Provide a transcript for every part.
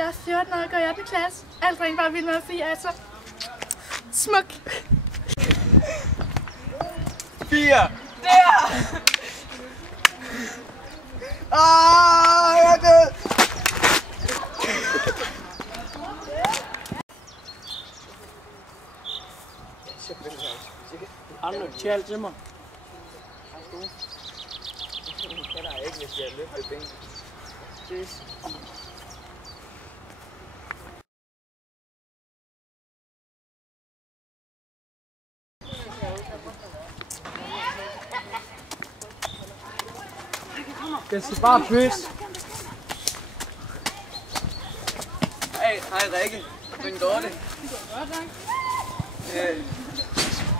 jeg er 14 år og går i 8. klasse. Alle drenge bare vil med, fordi jeg er så smuk. 4. Der! Jeg er død! Har du noget tjal til mig? Det kan der ikke, hvis jeg løfter ben. Ses. Jeg skal bare pøse. Hej Rikke. Hvordan går det? Det går godt, tak.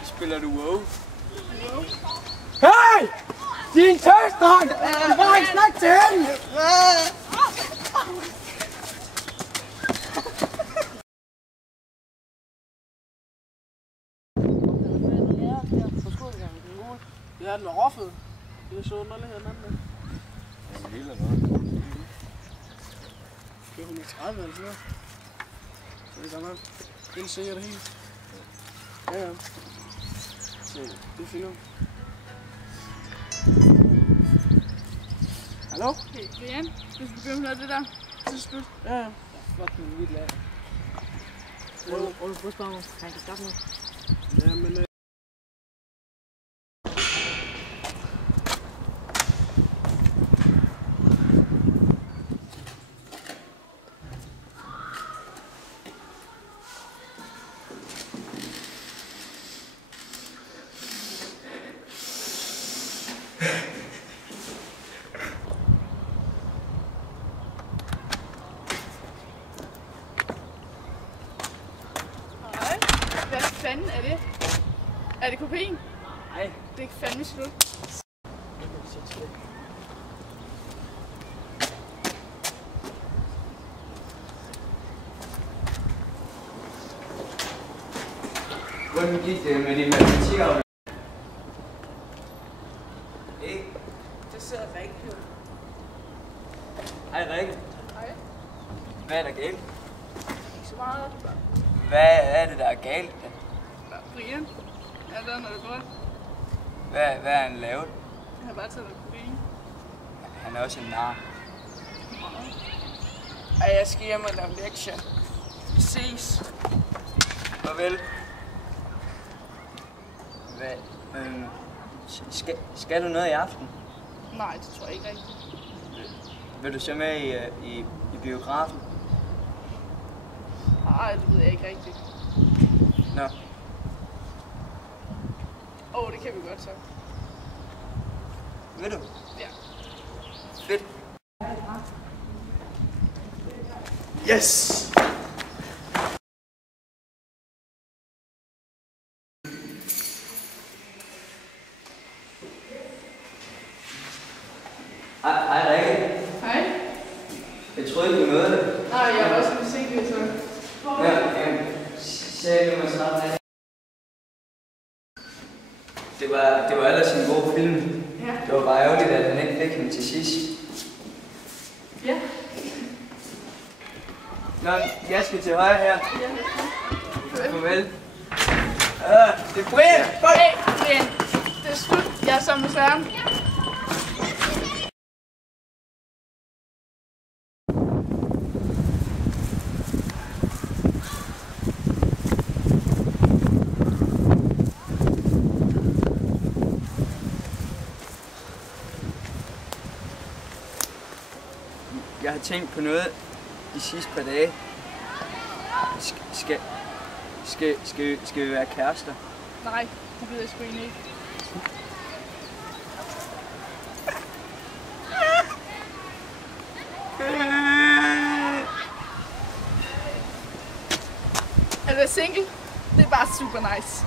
Spiller du WoW? Hey! Din tøsdreng! Du må ikke snakke til hende! Ja, den er roffet. Det er så underligt hernede. Ja, det hele noget. Det er 130 eller sådan noget. Så det er godt nok. Det sikkert det hele. Ja. Så det er fint. Hallo? Hey, Brian, hvis vi begynder med det der, så er det slut. Ja, ja. Fucking vildt af. Ole Busbaum, han kan skaffe noget. Ja, men Hvad fanden er det? Er det kokain? nej. Det er fandme slut. Hvordan gik det med din matematikaflevering? Ikke? Det sidder rigtigt på. Hej Rikke. Hej. Hvad er der galt? Ikke så meget. Hvad er det, der er galt? Brian, er der noget godt? Hvad er han lavet? Jeg har bare taget noget kokain. Han er også en nar. Ej, jeg skal hjem og lave lektier. Vi ses. Farvel. Hvad? Skal du noget i aften? Nej, det tror jeg ikke rigtigt. Vil du så med i biografen? Nej, det ved jeg ikke rigtigt. Nå. Det kan vi godt så. Vil du? Ja. Fedt. Yes! Hej Rikke. Hej. Jeg troede ikke, du mødte det. Nej, jeg var også forsinket, så... Ja, sagde du mig snart af. Det var ellers en god film. Ja. Det var bare ærgerligt, at han ikke fik den til sidst. Ja. Nå, jeg skal til højre her. Ja. Farvel. Det er Brian! Hey, Brian. Det er slut. Jeg er sammen med Søren. Jeg har tænkt på noget de sidste par dage. Skal vi være kærester? Nej, det gider jeg sgu egentlig ikke. At være single, det er bare super nice.